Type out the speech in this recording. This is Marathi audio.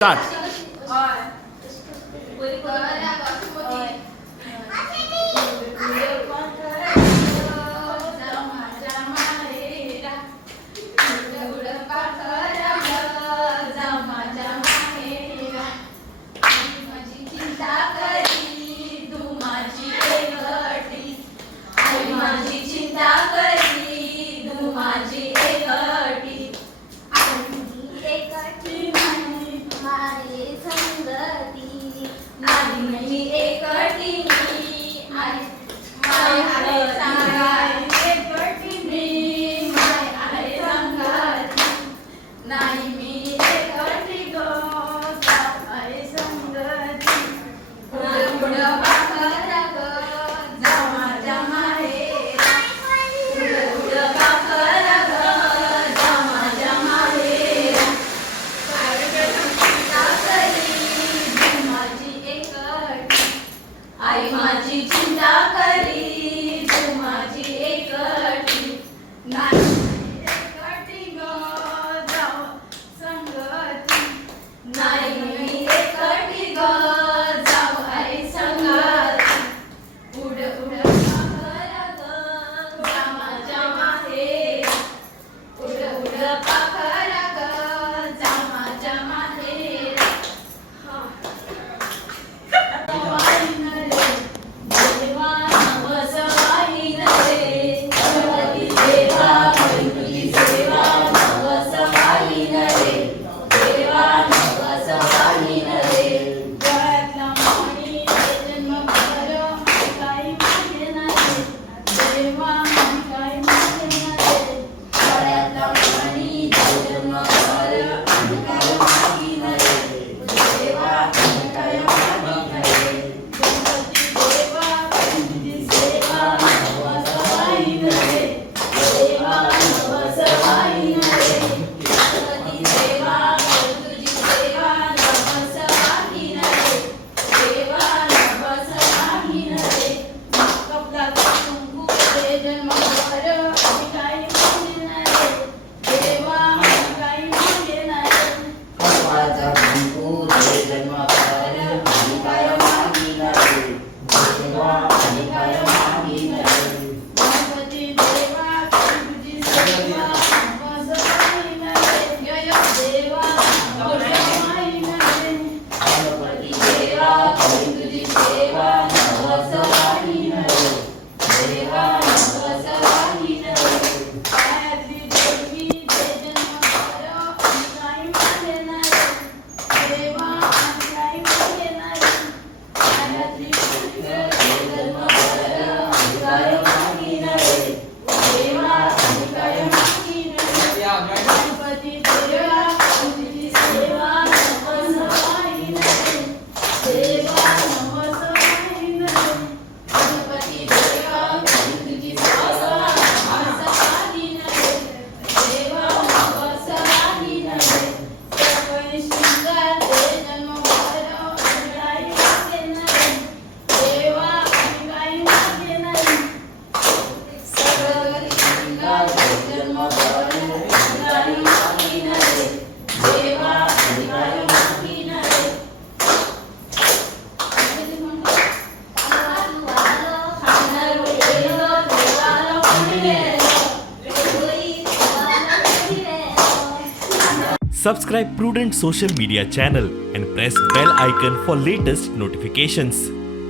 स्टार्ट. आई माझी चिंता करी तू माझी एकटी नाही एकटी ग जाऊ संगती नाही मी एकटी ग जाऊ आई संगती उड उड पाखरा ग जा माझ्या माहेर उड उड पाखरा ग जा माझ्या माहेर Subscribe Prudent social media channel and press bell icon for latest notifications.